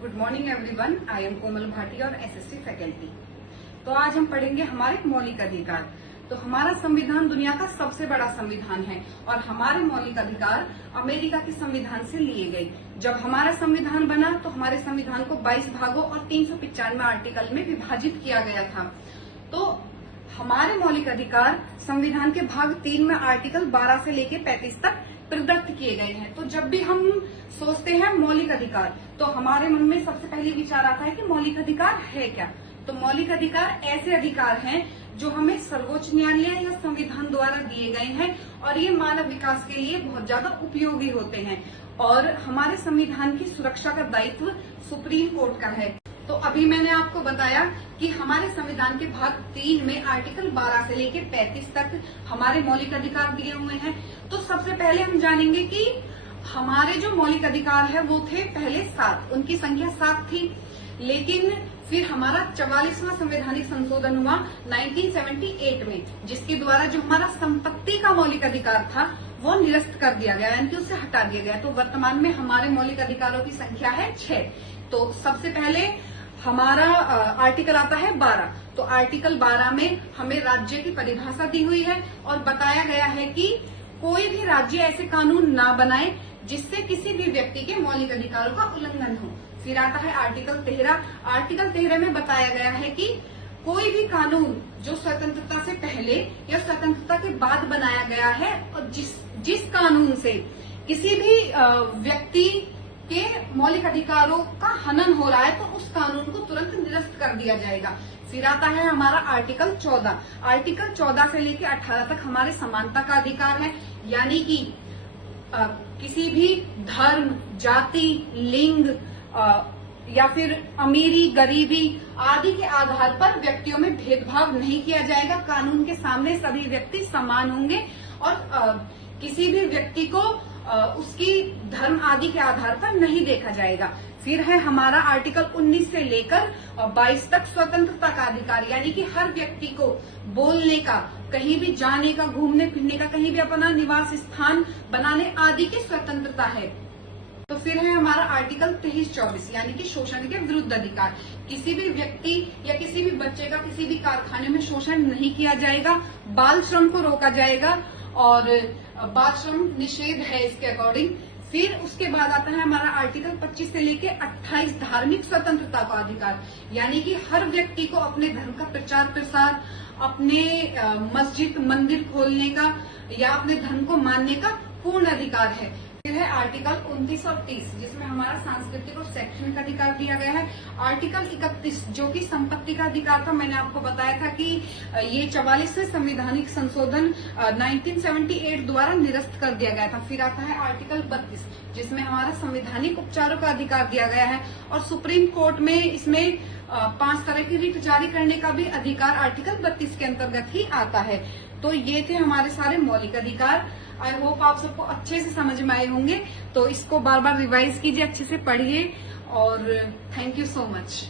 Good morning everyone, I am Komal Bhati और SSC faculty. तो आज हम पढ़ेंगे हमारे मौलिक अधिकार। तो हमारा संविधान दुनिया का सबसे बड़ा संविधान है और हमारे मौलिक अधिकार अमेरिका के संविधान से लिए गए। जब हमारा संविधान बना तो हमारे संविधान को 22 भागों और 395 आर्टिकल में विभाजित किया गया था। तो हमारे मौलिक अधिकार संविधान के भाग 3 में आर्टिकल 12 से लेकर 35 तक प्रदत्त किए गए हैं। तो जब भी हम सोचते हैं मौलिक अधिकार तो हमारे मन में सबसे पहले विचार आता है कि मौलिक अधिकार है क्या। तो मौलिक अधिकार ऐसे अधिकार हैं जो हमें सर्वोच्च न्यायालय या संविधान द्वारा दिए गए हैं और ये मानव विकास के लिए बहुत ज्यादा उपयोगी होते हैं। और हमारे संविधान की सुरक्षा का दायित्व सुप्रीम कोर्ट का है। तो अभी मैंने आपको बताया कि हमारे संविधान के भाग 3 में आर्टिकल 12 से लेकर 35 तक हमारे मौलिक अधिकार दिए हुए हैं। तो सबसे पहले हम जानेंगे कि हमारे जो मौलिक अधिकार है वो थे पहले 7, उनकी संख्या 7 थी। लेकिन फिर हमारा 44वां संवैधानिक संशोधन हुआ 1978 में, जिसके द्वारा जो हमारा संपत्ति का मौलिक अधिकार था वो निरस्त कर दिया गया, यानी कि उसे हटा दिया गया। तो वर्तमान में हमारे मौलिक अधिकारों की संख्या है 6। तो सबसे पहले हमारा आर्टिकल आता है 12। तो आर्टिकल 12 में हमें राज्य की परिभाषा दी हुई है और बताया गया है कि कोई भी राज्य ऐसे कानून ना बनाए जिससे किसी भी व्यक्ति के मौलिक अधिकारों का उल्लंघन हो। फिर आता है आर्टिकल 13। आर्टिकल 13 में बताया गया है कि कोई भी कानून जो स्वतंत्रता से पहले या स्वतंत्रता के बाद बनाया गया है और जिस कानून से किसी भी व्यक्ति के मौलिक अधिकारों का हनन हो रहा है तो उस कानून को तुरंत निरस्त कर दिया जाएगा। फिर आता है हमारा आर्टिकल 14। आर्टिकल 14 से लेकर 18 तक हमारे समानता का अधिकार है, यानी कि किसी भी धर्म, जाति, लिंग या फिर अमीरी, गरीबी आदि के आधार पर व्यक्तियों में भेदभाव नहीं किया जाएगा। कानून के सामने सभी व्यक्ति समान होंगे और किसी भी व्यक्ति को उसकी धर्म आदि के आधार पर नहीं देखा जाएगा। फिर है हमारा आर्टिकल 19 से लेकर 22 तक स्वतंत्रता का अधिकार, यानी कि हर व्यक्ति को बोलने का, कहीं भी जाने का, घूमने फिरने का, कहीं भी अपना निवास स्थान बनाने आदि की स्वतंत्रता है। तो फिर है हमारा आर्टिकल 23-24, यानी कि शोषण के विरुद्ध अधिकार। किसी भी व्यक्ति या किसी भी बच्चे का किसी भी कारखाने में शोषण नहीं किया जाएगा, बाल श्रम को रोका जाएगा और बाल श्रम निषेध है इसके अकॉर्डिंग। फिर उसके बाद आता है हमारा आर्टिकल 25 से लेकर 28 धार्मिक स्वतंत्रता का अधिकार, यानी कि हर व्यक्ति को अपने धर्म का प्रचार प्रसार, अपने मस्जिद मंदिर खोलने का या अपने धर्म को मानने का पूर्ण अधिकार है। फिर है आर्टिकल 29 और 30, जिसमें हमारा सांस्कृतिक और शैक्षणिक अधिकार दिया गया है। आर्टिकल 31 जो कि संपत्ति का अधिकार था, मैंने आपको बताया था कि ये 44वें संवैधानिक संशोधन 1978 द्वारा निरस्त कर दिया गया था। फिर आता है आर्टिकल 32, जिसमें हमारा संवैधानिक उपचारों का अधिकार दिया गया है और सुप्रीम कोर्ट में इसमें 5 तरह की रिट जारी करने का भी अधिकार आर्टिकल 32 के अंतर्गत ही आता है। तो ये थे हमारे सारे मौलिक अधिकार। आई होप आप सबको अच्छे से समझ में आए होंगे। तो इसको बार बार रिवाइज कीजिए, अच्छे से पढ़िए और थैंक यू सो मच।